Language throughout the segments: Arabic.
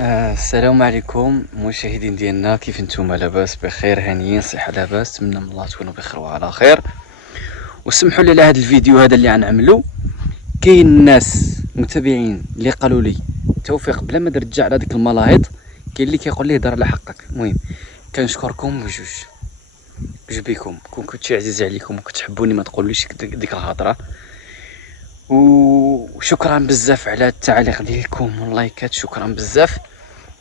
السلام عليكم مشاهدين ديالنا، كيف نتوما؟ لاباس بخير؟ هانيين صحه لاباس؟ نتمنى من الله تكونوا بخير وعلى خير. وسمحوا لي على هذا الفيديو هذا اللي غنعملو. كاين ناس متابعين اللي قالوا لي توفيق بلا ما ترجع على ديك الملاهيط، كاين اللي كيقول لي هضر على حقك. المهم كنشكركم بجوج بكم، كون كنت شي عزيز عليكم وكتحبوني ما تقولوش ديك الهضره. وشكرا بزاف على التعليق ديالكم واللايكات، شكرا بزاف.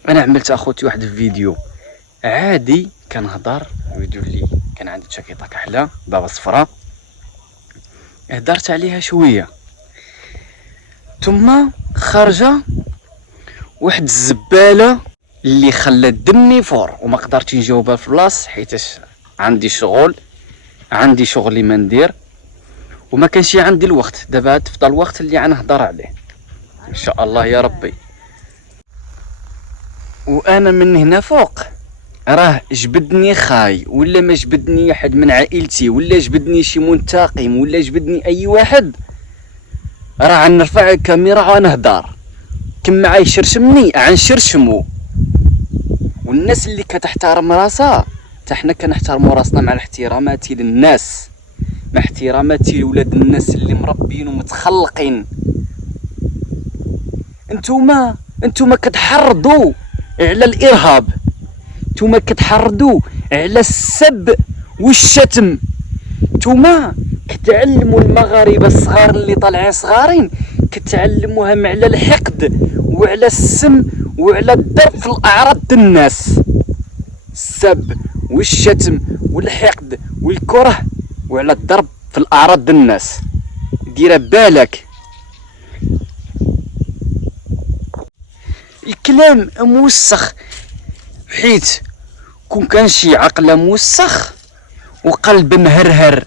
انا عملت اخوتي واحد الفيديو عادي كنهضر، فيديو اللي كان عندي جاكيطه كحله بابا صفراء، هدرت عليها شويه ثم خارجه واحد الزباله اللي خلات دمي فور، وما قدرتش نجاوبها في بلاص حيتاش عندي شغلي ما ندير وما كانش عندي الوقت. دابا تفضل الوقت اللي غنهضر عليه ان شاء الله يا ربي. وانا من هنا فوق راه جبدني خاي ولا ما جبدني احد من عائلتي ولا جبدني شي منتقم ولا جبدني اي واحد، راه غنرفع الكاميرا وغنهضر. كما غيشرشمني غنشرشمو. والناس اللي كتحترم راسها حتى حنا كنحترموا راسنا، مع احتراماتي للناس، مع احتراماتي لولاد الناس اللي مربين ومتخلقين. انتوما كتحرضوا على الارهاب، نتوما كتحرضوا على السب والشتم، نتوما كتعلموا المغاربه الصغار اللي طالعين صغارين كتعلموهم على الحقد وعلى السم وعلى الضرب في الاعراض الناس، السب والشتم والحقد والكره وعلى الضرب في الاعراض الناس. دير بالك الكلام موسخ، حيت كون كان شي عقله موسخ وقلب مهرهر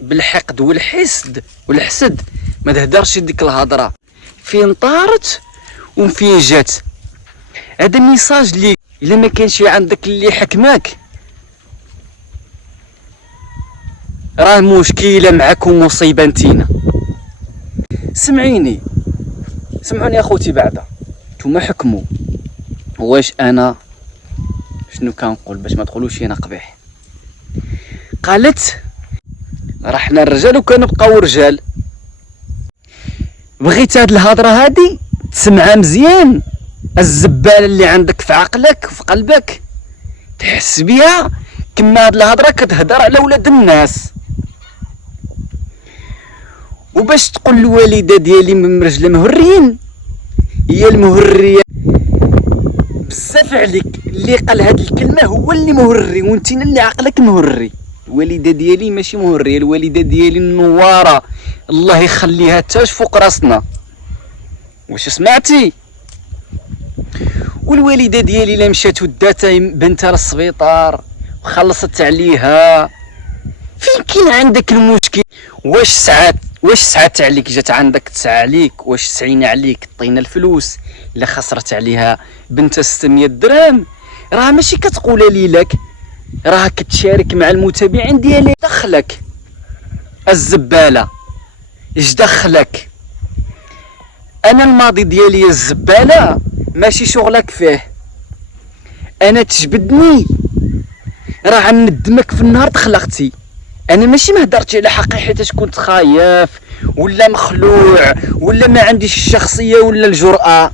بالحقد والحسد ما تهدرش ديك الهضره فين طارت وفين جات. هذا ميساج ليك الا ما كانش عندك اللي حكماك راه مشكله معاك ومصيبه نتينا. سمعوني اخوتي، بعدا نتوما حكموا واش انا شنو كنقول باش ما تقولوش انا قبيح. قالت راه حنا الرجال وكنبقاو رجال. بغيت هاد الهضره هادي تسمعها مزيان، الزباله اللي عندك في عقلك وفي قلبك تحس بها. كما هاد الهضره كتهضر على ولاد الناس، وباش تقول الوالده ديالي من رجل مهريين، هي المهريه بزاف عليك. اللي قال هاد الكلمه هو اللي مهري وانتينا اللي عقلك مهري. الوالده ديالي ماشي مهريه، الوالده ديالي النواره الله يخليها تاج فوق راسنا. واش سمعتي؟ والوالده ديالي لا مشات ودات بنتها للسبيطار وخلصت عليها. فين كاين عندك المشكل؟ واش سعات عليك جات عندك تسعى عليك؟ واش سعينا عليك طينا الفلوس الا خسرت عليها بنت 600 درهم؟ راه ماشي كتقولها لي لك، راه كتشارك مع المتابعين ديالي. دخلك الزباله، اش دخلك؟ انا الماضي ديالي الزباله ماشي شغلك فيه. انا تجبدني راه غندمك في النهار تخلقتي. انا ماشي ما هدرتش على حقي حيت كنت خايف ولا مخلوع ولا ما عنديش الشخصيه ولا الجرأه،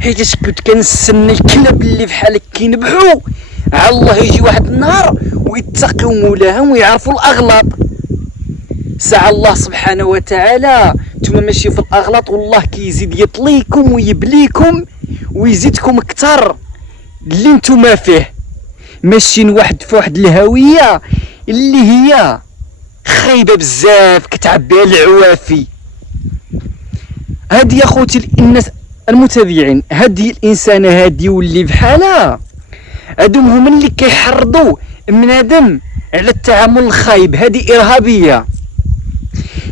حيت كنت كنستنى الكلب اللي بحالك كينبحوا على الله يجي واحد النهار ويتقوا مولاهم ويعرفوا الاغلاط. ساعة الله سبحانه وتعالى نتوما ماشي في الاغلاط، والله كيزيد يطليكم ويبليكم ويزيدكم اكثر اللي نتوما فيه. ماشيين واحد في واحد الهويه اللي هي خايبه بزاف كتعبيها العوافي. هادي يا خوتي الناس المتابعين، هادي الانسانه هادي واللي بحالها هادو هما اللي كيحرضوا بنادم على التعامل الخايب. هادي ارهابيه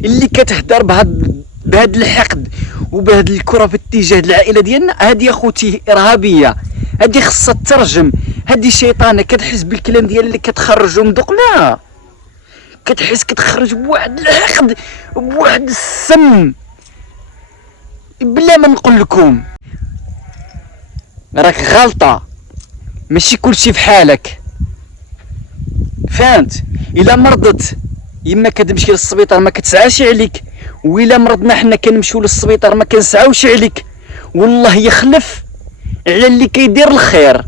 اللي كتهدر بهاد الحقد وبهاد الكره في اتجاه العائله ديالنا. هادي يا خوتي ارهابيه، هادي خصها تترجم. هادي شيطانه كتحس بالكلام ديال اللي كتخرجو مدقنا، كتحس كتخرج بواحد الحقد بواحد السم بلا ما نقول لكم. راك غلطة، ماشي كلشي في حالك، فهمت؟ الا مرضت يما كتمشي للسبيطار ما كتسعاش عليك، وإلا مرضنا حنا كنمشيو للسبيطار ما كنسعاوش عليك. والله يخلف على اللي كيدير الخير.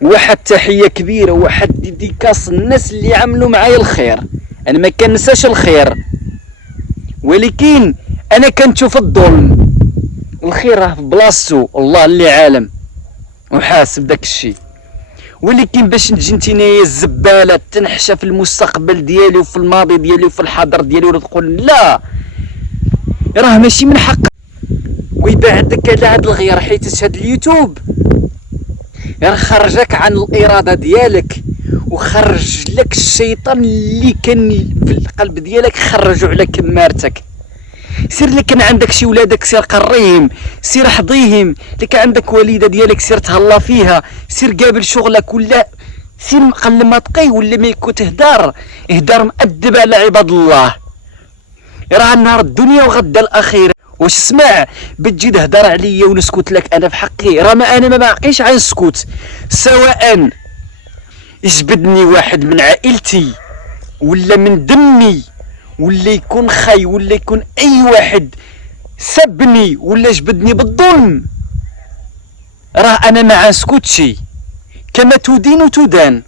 واحد تحية كبيرة، واحد ديديكاس الناس اللي عملوا معايا الخير. انا ما كنساش الخير، ولكن انا كنشوف الظلم. الخير راه في بلاصتو، الله اللي عالم وحاسب داك الشيء. ولكن باش نجي نتينايا الزبالة تنحشى في المستقبل ديالي وفي الماضي ديالي وفي الحاضر ديالي وتقول لا، راه ماشي من حق. ويبعدك على هاد الغير حيت هاد اليوتيوب راه خرجك عن الإرادة ديالك، وخرج لك الشيطان اللي كان في القلب ديالك، خرجوا على كمارتك. سير اللي كان عندك شي ولادك سير قريهم، سير حضيهم. اللي كان عندك والده ديالك سير تهلا فيها، سير قابل شغلك، ولا سير قل ما تقي ولا ما يكون اهدار مؤدب على عباد الله. راه نهار الدنيا وغدا الاخير. واش اسمع بتجي تهدر عليا ونسكت لك انا في حقي؟ راه انا ما باقيش عن سكوت، سواء يجبدني واحد من عائلتي ولا من دمي، ولا يكون خي، ولا يكون اي واحد سبني ولا جبدني بالظلم، راه انا ما عنسكتشي. كما تدين تدان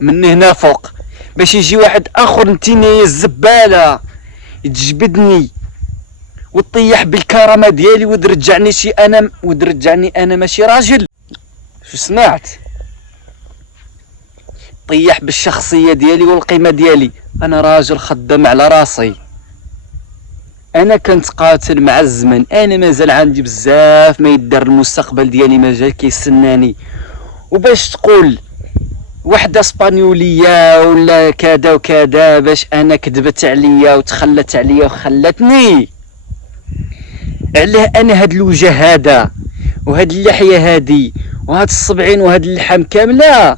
من هنا فوق. باش يجي واحد اخر نتيني الزباله تجبدني وتطيح بالكرامه ديالي وترجعني انا ماشي راجل. شو سمعت؟ طيح بالشخصيه ديالي والقيمه ديالي. انا راجل خدام على راسي، انا كنت قاتل مع الزمن، انا مازال عندي بزاف ما يدار، المستقبل ديالي مازال كيستناني. وباش تقول وحده اسبانيوليه ولا كذا وكذا باش انا كذبت عليا وتخلت عليا وخلتني، علاه انا هاد الوجه هذا وهاد اللحيه هادي وهاد الصبعين وهاد اللحم كامله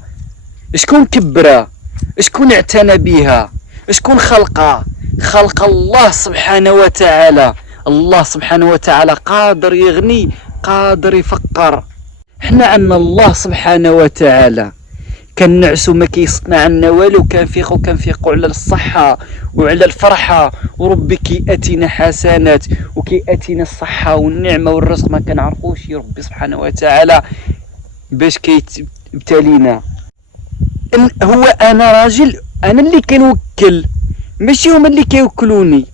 شكون كبرها؟ شكون اعتنى بها؟ شكون خلقها؟ خلق الله سبحانه وتعالى. الله سبحانه وتعالى قادر يغني قادر يفقر. حنا عندنا الله سبحانه وتعالى، كنعسو ما كيصنع عنا والو، كنفيقو على الصحة وعلى الفرحة، وربي كيأتينا حسنات وكيأتينا الصحة والنعمة والرزق ما كنعرفوش ربي سبحانه وتعالى باش كيبتلينا. هو انا راجل، انا اللي كنوكل ماشي هما اللي كيوكلوني.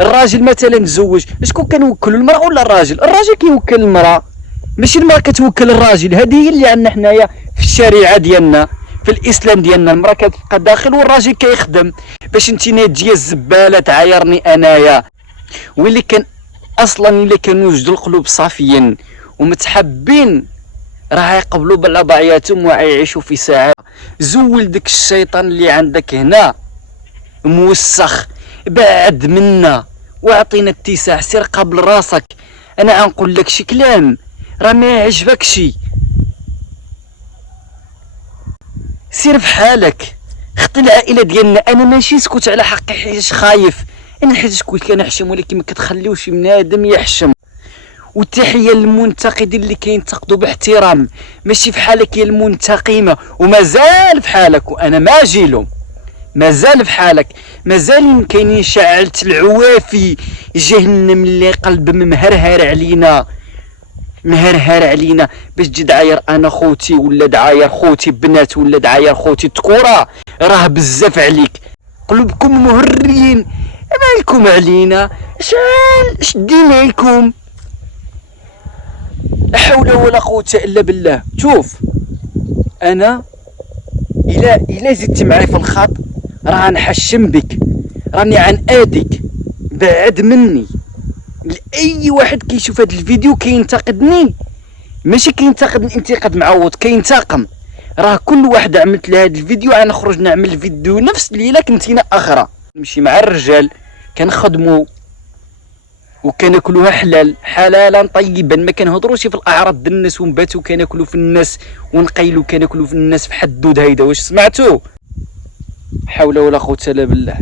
الراجل مثلا تزوج، شكون كنوكلو، المرأة ولا الراجل؟ الراجل كيوكل المرأة، ماشي المرأة كتوكل الراجل. هذه هي اللي عندنا حنايا في الشريعة ديالنا، في الاسلام ديالنا. المرأة كتبقى داخل والراجل كيخدم. باش انتي تجي الزبالة تعايرني انايا، واللي كان اصلا الا كانوا وجدوا القلوب صافيين ومتحبين راه يقبلوا بوضعياتهم ويعيشوا في سعادة. زول داك الشيطان اللي عندك هنا موسخ، بعد منا واعطينا اتساع. سير قبل راسك. انا غنقول لك شي كلام راه ما يعجبكش، سير في حالك. خط العائله ديالنا. انا ماشي سكوت على حقي حيت خايف، انا حيت كنت كنحشم، ولكن ما كتخليوش بنادم يحشم. والتحيه للمنتقدين اللي كينتقدوا باحترام، ماشي في حالك يا المنتقمه ومازال في حالك، وانا ما جيلهم. مازال في حالك، مازال كاينين شعلة العوافي جهنم اللي قلب مهرهر علينا باش تجي دعاير انا خوتي ولا دعاير خوتي بنات ولا دعاير خوتي الذكوره. راه بزاف عليك، قلوبكم مهريين. مالكم علينا؟ شدينا لكم؟ لا حول ولا قوه الا بالله. شوف انا الا زدت معايا في الخط راه نحشم بك، راني عن ادك، بعد مني. لاي واحد كيشوف هذا الفيديو كينتقدني، ماشي كينتقدني انتقاد معوض، كينتقم. راه كل واحد عملت له هذا الفيديو غنخرج نعمل فيديو نفس الليله كنتينا اخرى، نمشي مع الرجال كنخدموا وكناكلوها حلالا طيبا، ما كنهضروش في الاعراض ديال الناس ونباتوا كناكلوا في الناس ونقيلوا كناكلوا في الناس في حدود. هيدا واش سمعتوا؟ حول ولا قوه الا بالله.